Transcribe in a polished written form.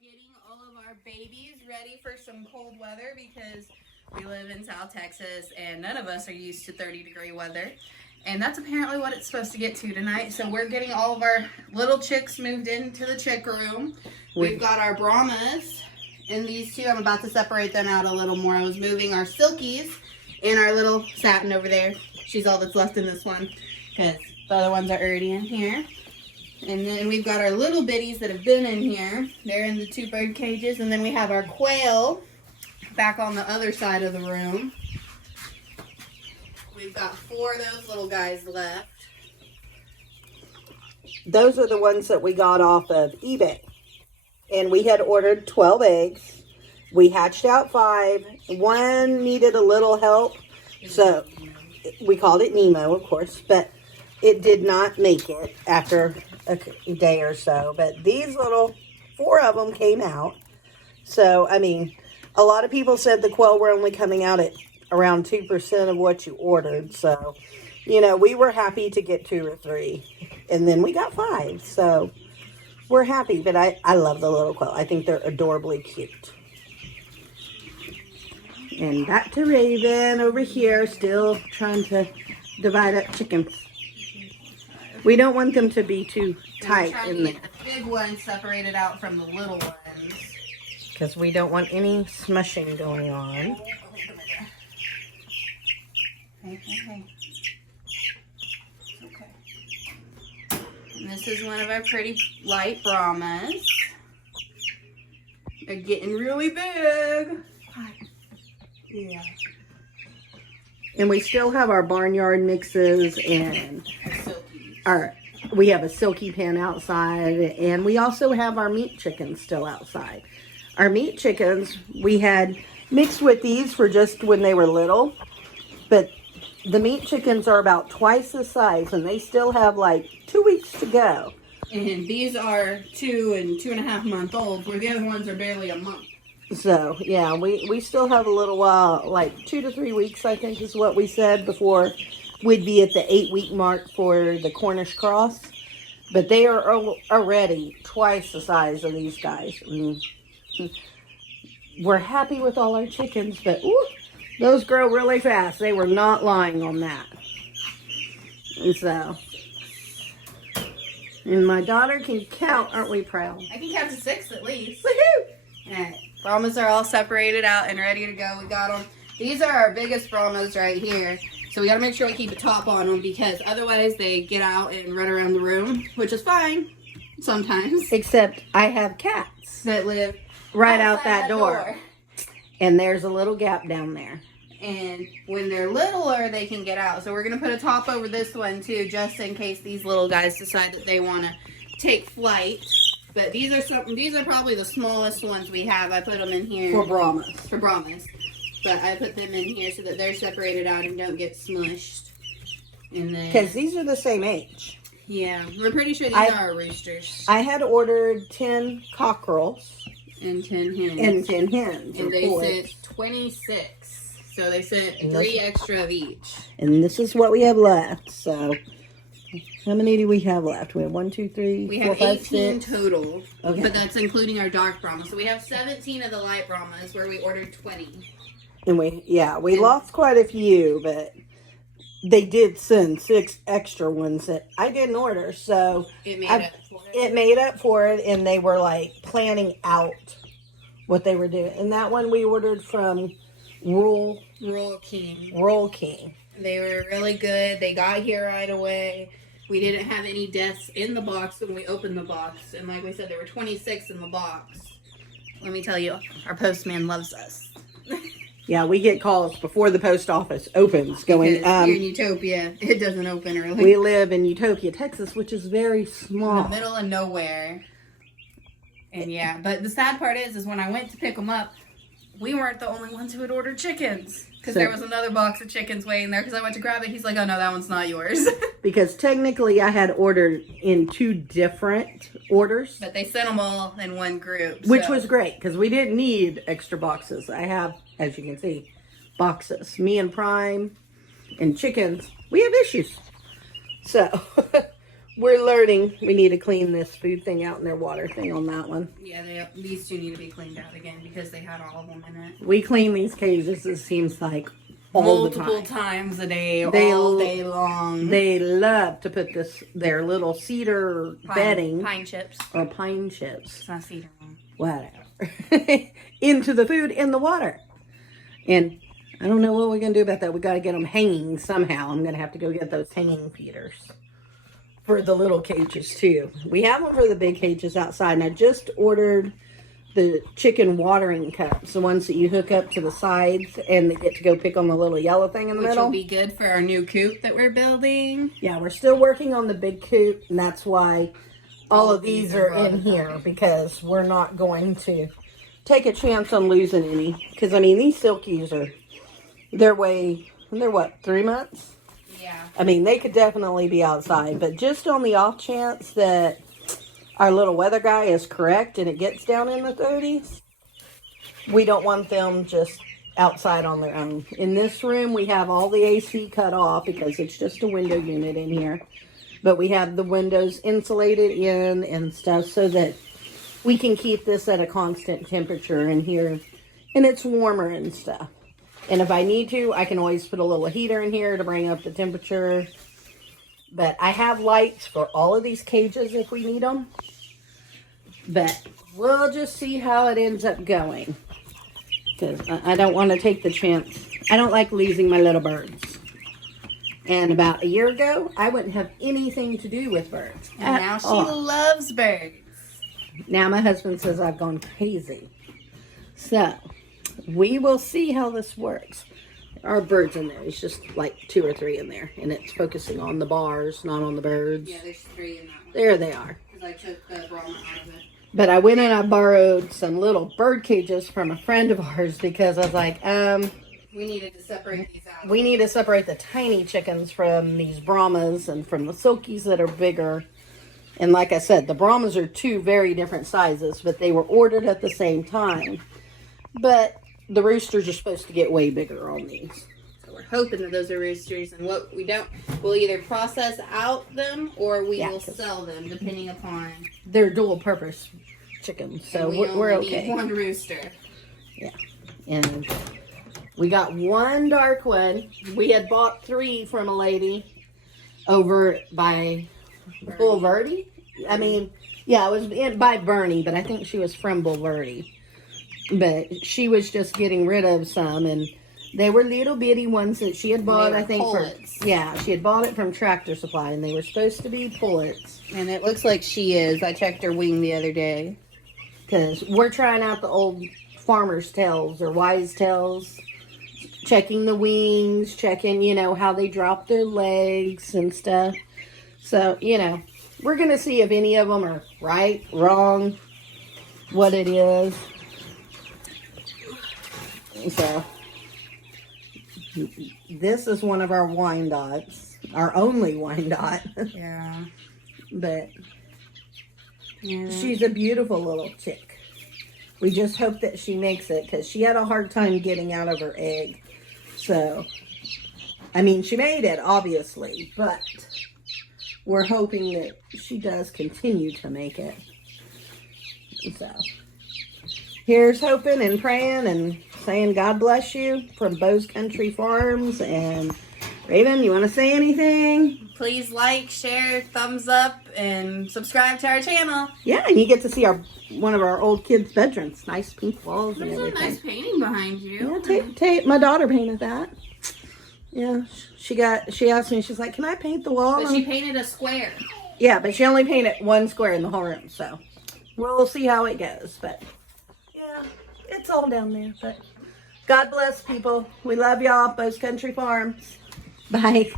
getting all of our babies ready for some cold weather because we live in South Texas and none of us are used to 30-degree weather. And that's apparently what it's supposed to get to tonight. So we're getting all of our little chicks moved into the chick room. We've got our Brahmas and these two. I'm about to separate them out a little more. I was moving our Silkies and our little Satin over there. She's all that's left in this one because the other ones are already in here. And then we've got our little bitties that have been in here. They're in the 2 bird cages. And then we have our quail back on the other side of the room. We've got 4 of those little guys left. Those are the ones that we got off of eBay. And we had ordered 12 eggs. We hatched out 5. 1 needed a little help. So we called it Nemo, of course. But it did not make it after a day or so. But these little 4 of them came out. So, I mean, a lot of people said the quail were only coming out at around 2% of what you ordered. So, you know, we were happy to get 2 or 3. And then we got 5. So, we're happy. But I love the little quail. I think they're adorably cute. And back to Raven over here, still trying to divide up chickens. We don't want them to be too tight in there. Get the big ones separated out from the little ones. Because we don't want any smushing going on. Hey. It's okay. And this is one of our pretty light Brahmas. They're getting really big. Yeah. And we still have our barnyard mixes and we have a silky pen outside, and we also have our meat chickens still outside. Our meat chickens we had mixed with these for just when they were little, but the meat chickens are about twice the size and they still have like 2 weeks to go. And these are 2 and 2.5 month old, where the other ones are barely a month. So yeah, we still have a little while, like 2 to 3 weeks, I think is what we said, before we'd be at the 8-week mark for the Cornish cross. But they are already twice the size of these guys. I mean, we're happy with all our chickens, but ooh, those grow really fast. They were not lying on that. And so, and my daughter can count, aren't we proud? I can count to 6 at least. Woohoo! Alright, Brahmas are all separated out and ready to go. We got them. These are our biggest Brahmas right here. So we got to make sure we keep a top on them, because otherwise they get out and run around the room, which is fine sometimes. Except I have cats That live right out that door. And there's a little gap down there. And when they're littler, they can get out. So we're going to put a top over this one too, just in case these little guys decide that they want to take flight. But these are probably the smallest ones we have. I put them in here. For Brahmas. For Brahmas. But I put them in here so that they're separated out and don't get smushed. And then, because these are the same age. yeah, we're pretty sure these are our roosters. I had ordered 10 cockerels. And 10 hens. And 10 hens. And they sent 26. So they sent 3 extra of each. And this is what we have left. So, how many do we have left? We have 1, 2, 3, We 4, have 5, 18 6. total. Okay. But that's including our dark Brahmas. So we have 17 of the light Brahmas, where we ordered 20. And we lost quite a few, but they did send 6 extra ones that I didn't order. So It made up for it. It made up for it, and they were like planning out what they were doing. And that one we ordered from Royal King. They were really good. They got here right away. We didn't have any deaths in the box when we opened the box. And like we said, there were 26 in the box. Let me tell you, our postman loves us. Yeah, we get calls before the post office opens going, Because here in Utopia, it doesn't open early. we live in Utopia, Texas, which is very small. In the middle of nowhere. And yeah, but the sad part is when I went to pick them up, we weren't the only ones who had ordered chickens. Because there was another box of chickens waiting there. Because I went to grab it. He's like, oh no, that one's not yours. Because technically I had ordered in 2 different orders. But they sent them all in one group. Which was great, because we didn't need extra boxes. I have, as you can see, boxes. Me and Prime and chickens, we have issues. So we're learning. We need to clean this food thing out in their water thing on that one. Yeah, these two need to be cleaned out again because they had all of them in it. We clean these cages, it seems like, all Multiple the time. times a day, They all day long. They love to put their little cedar bedding Pine chips. or pine chips, It's not cedar. whatever, into the food in the water. And I don't know what we're going to do about that. We got to get them hanging somehow. I'm going to have to go get those hanging feeders for the little cages too. We have them for the big cages outside, and I just ordered the chicken watering cups, the ones that you hook up to the sides and they get to go pick on the little yellow thing in the Which middle. will be good for our new coop that we're building. Yeah, we're still working on the big coop, and that's why all of these are in here, because we're not going to take a chance on losing any. Because, I mean, these silkies they're what, 3 months? Yeah. I mean, they could definitely be outside, but just on the off chance that our little weather guy is correct and it gets down in the 30s, we don't want them just outside on their own. In this room, we have all the AC cut off because it's just a window unit in here. But we have the windows insulated in and stuff so that we can keep this at a constant temperature in here. And it's warmer and stuff. And if I need to, I can always put a little heater in here to bring up the temperature. But I have lights for all of these cages if we need them. But we'll just see how it ends up going. Because I don't want to take the chance. I don't like losing my little birds. And about a year ago, I wouldn't have anything to do with birds. And now she loves birds. Now my husband says I've gone crazy. So, we will see how this works. There are birds in there. It's just like 2 or 3 in there. And it's focusing on the bars, not on the birds. Yeah, there's 3 in that one. There they are. Because I took the Brahma out of it. But I went and I borrowed some little bird cages from a friend of ours because I was like, we needed to separate these out. we need to separate the tiny chickens from these Brahmas and from the silkies that are bigger. And like I said, the Brahmas are 2 very different sizes, but they were ordered at the same time. But the roosters are supposed to get way bigger on these. So we're hoping that those are roosters, and what we don't, we'll either process out them or we will sell them, depending upon. They're dual purpose chickens, so we're only okay. need 1 rooster. Yeah, and we got 1 dark one. We had bought 3 from a lady over by Bulverde. I mean, yeah, it was by Bernie, but I think she was from Bulverde. But she was just getting rid of some, and they were little bitty ones that she had bought, I think, pullets. she had bought it from Tractor Supply, and they were supposed to be pullets. And it looks like she is. I checked her wing the other day. Because we're trying out the old farmer's tails or wise tails, checking the wings, checking, how they drop their legs and stuff. So, we're going to see if any of them are right, wrong, what it is. So, this is one of our Wyandottes, our only Wyandotte. Yeah. But she's a beautiful little chick. We just hope that she makes it because she had a hard time getting out of her egg. So, I mean, she made it, obviously, but we're hoping that she does continue to make it. So, here's hoping and praying and saying God bless you from Bo's Country Farms. And Raven, you want to say anything? Please like, share, thumbs up, and subscribe to our channel. Yeah, and you get to see one of our old kids' bedrooms. Nice pink walls and There's a everything. nice painting behind you. Yeah, my daughter painted that. Yeah, she asked me, she's like, can I paint the wall? But she painted a square. Yeah, but she only painted 1 square in the whole room, so we'll see how it goes. But yeah, it's all down there. But God bless, people. We love y'all, Bo's Country Farms. Bye.